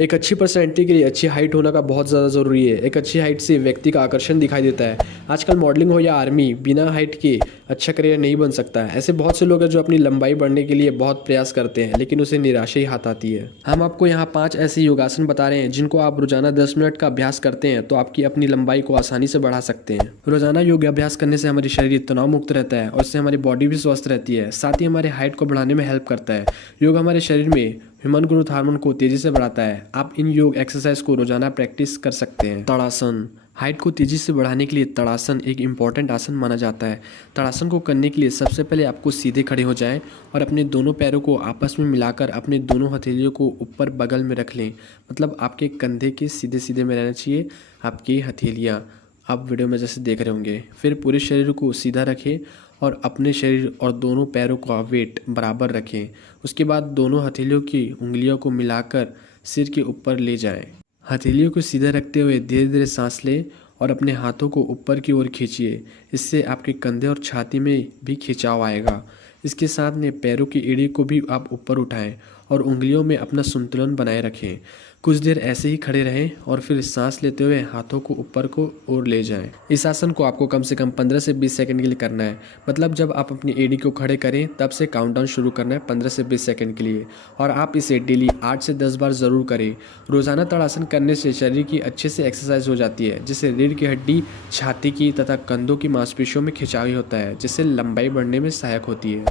एक अच्छी पर्सनैलिटी के लिए अच्छी हाइट होना का बहुत ज़्यादा ज़रूरी है। एक अच्छी हाइट से व्यक्ति का आकर्षण दिखाई देता है। आजकल मॉडलिंग हो या आर्मी, बिना हाइट के अच्छा करियर नहीं बन सकता है। ऐसे बहुत से लोग हैं जो अपनी लंबाई बढ़ने के लिए बहुत प्रयास करते हैं, लेकिन उसे निराशा ही हाथ आती है। हम आपको यहाँ 5 ऐसे योगासन बता रहे हैं जिनको आप रोजाना 10 मिनट का अभ्यास करते हैं तो आपकी अपनी लंबाई को आसानी से बढ़ा सकते हैं। रोजाना योग अभ्यास करने से हमारी शरीर तनाव मुक्त रहता है और इससे हमारी बॉडी भी स्वस्थ रहती है। साथ ही हमारे हाइट को बढ़ाने में हेल्प करता है। योग हमारे शरीर में ह्यूमन ग्रोथ हार्मोन को तेजी से बढ़ाता है। आप इन योग एक्सरसाइज को रोजाना प्रैक्टिस कर सकते हैं। ताड़ासन, हाइट को तेजी से बढ़ाने के लिए ताड़ासन एक इम्पॉर्टेंट आसन माना जाता है। ताड़ासन को करने के लिए सबसे पहले आपको सीधे खड़े हो जाएं और अपने दोनों पैरों को आपस में मिलाकर अपने दोनों हथेलियों को ऊपर बगल में रख लें। मतलब आपके कंधे के सीधे सीधे में रहना चाहिए आपकी हथेलियाँ, आप वीडियो में जैसे देख रहे होंगे। फिर पूरे शरीर को सीधा रखें और अपने शरीर और दोनों पैरों का वेट बराबर रखें। उसके बाद दोनों हथेलियों की उंगलियों को मिलाकर सिर के ऊपर ले जाएं। हथेलियों को सीधा रखते हुए धीरे धीरे सांस लें और अपने हाथों को ऊपर की ओर खींचिए। इससे आपके कंधे और छाती में भी खिंचाव आएगा। इसके साथ में पैरों की एड़ी को भी आप ऊपर उठाएं और उंगलियों में अपना संतुलन बनाए रखें। कुछ देर ऐसे ही खड़े रहें और फिर सांस लेते हुए हाथों को ऊपर को ओर ले जाएं। इस आसन को आपको कम से कम 15 से 20 सेकंड के लिए करना है। मतलब जब आप अपनी एड़ी को खड़े करें तब से काउंटडाउन शुरू करना है 15 से 20 सेकंड के लिए। और आप इसे डेली 8 से 10 बार ज़रूर करें। रोज़ाना ताड़ासन करने से शरीर की अच्छे से एक्सरसाइज हो जाती है, जिससे रीढ़ की हड्डी, छाती की तथा कंधों की मांसपेशियों में खिंचाव होता है, जिससे लंबाई बढ़ने में सहायक होती है।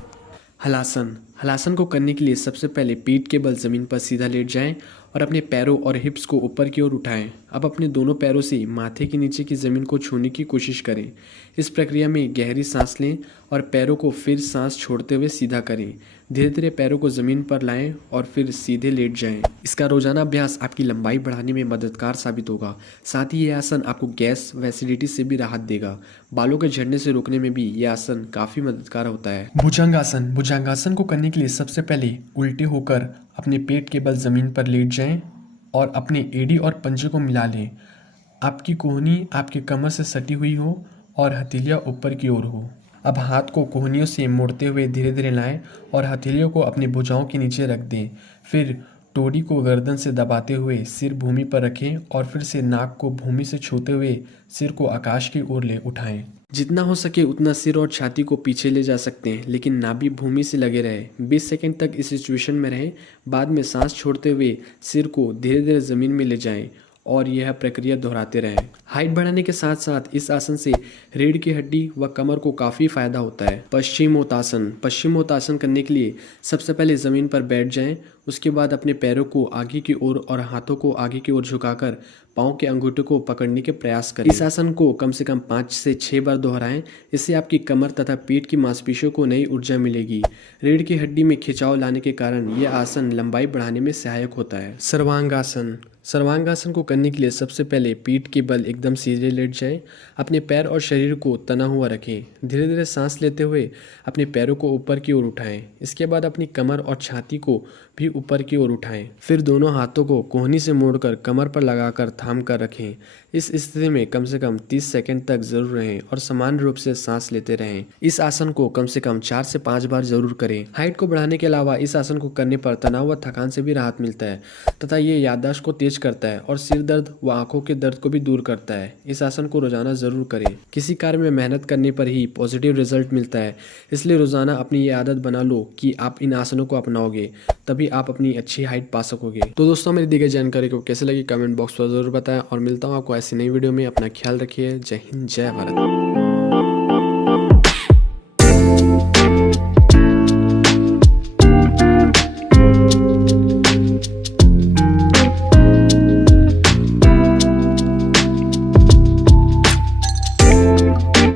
हलासन, हलासन को करने के लिए सबसे पहले पीठ के बल ज़मीन पर सीधा लेट जाएं और अपने पैरों और हिप्स को ऊपर की ओर उठाएं। अब अपने दोनों पैरों से माथे के नीचे की ज़मीन को छूने की कोशिश करें। इस प्रक्रिया में गहरी सांस लें और पैरों को फिर सांस छोड़ते हुए सीधा करें। धीरे धीरे पैरों को ज़मीन पर लाएं और फिर सीधे लेट जाएं। इसका रोजाना अभ्यास आपकी लंबाई बढ़ाने में मददगार साबित होगा। साथ ही यह आसन आपको गैस व एसिडिटी से भी राहत देगा। बालों के झड़ने से रोकने में भी यह आसन काफ़ी मददगार होता है। भुजंगासन, भुजंगासन को करने के लिए सबसे पहले उल्टे होकर अपने पेट के बल ज़मीन पर लेट जाएं और अपनी एड़ी और पंजे को मिला लें। आपकी कोहनी आपके कमर से सटी हुई हो और हथेलियाँ ऊपर की ओर हो। अब हाथ को कोहनियों से मोड़ते हुए धीरे धीरे लाएं और हथेलियों को अपनी भुजाओं के नीचे रख दें। फिर टोड़ी को गर्दन से दबाते हुए सिर भूमि पर रखें और फिर से नाक को भूमि से छूते हुए सिर को आकाश की ओर ले उठाएं। जितना हो सके उतना सिर और छाती को पीछे ले जा सकते हैं, लेकिन नाभि भूमि से लगे रहे। 20 सेकंड तक इस सिचुएशन में रहें। बाद में सांस छोड़ते हुए सिर को धीरे धीरे ज़मीन में ले जाएं और यह प्रक्रिया दोहराते रहें। हाइट बढ़ाने के साथ साथ इस आसन से रीढ़ की हड्डी व कमर को काफ़ी फायदा होता है। पश्चिमोत्तासन, पश्चिमोत्तासन करने के लिए सबसे पहले ज़मीन पर बैठ जाएं। उसके बाद अपने पैरों को आगे की ओर और हाथों को आगे की ओर झुकाकर पाँव के अंगूठे को पकड़ने के प्रयास करें। इस आसन को कम से कम 5 से 6 बार दोहराएं। इससे आपकी कमर तथा पीठ की मांसपेशियों को नई ऊर्जा मिलेगी। रीढ़ की हड्डी में खिंचाव लाने के कारण यह आसन लंबाई बढ़ाने में सहायक होता है। सर्वांगासन, सर्वांगासन को करने के लिए सबसे पहले पीठ के बल एकदम सीधे लेट जाएं। अपने पैर और शरीर को तना हुआ रखें। धीरे धीरे सांस लेते हुए अपने पैरों को ऊपर की ओर उठाएं। इसके बाद अपनी कमर और छाती को भी ऊपर की ओर उठाएं। फिर दोनों हाथों को कोहनी से मोड़कर कमर पर लगाकर थाम कर रखें। इस स्थिति में कम से कम 30 सेकंड तक जरूर रहें और समान रूप से सांस लेते रहें। इस आसन को कम से कम 4 से 5 बार जरूर करें। हाइट को बढ़ाने के अलावा इस आसन को करने पर तनाव व थकान से भी राहत मिलता है तथा ये याददाश्त को तेज करता है और सिर दर्द व आंखों के दर्द को भी दूर करता है। इस आसन को रोजाना जरूर करें। किसी कार्य में मेहनत करने पर ही पॉजिटिव रिजल्ट मिलता है, इसलिए रोजाना अपनी ये आदत बना लो कि आप इन आसनों को अपनाओगे, तभी आप अपनी अच्छी हाइट पा सकोगे। तो दोस्तों, मेरी दी गई जानकारी को कैसे लगी कमेंट बॉक्स पर जरूर बताएं और मिलता हूँ आपको ऐसी नई वीडियो में। अपना ख्याल रखिए। जय हिंद, जय भारत।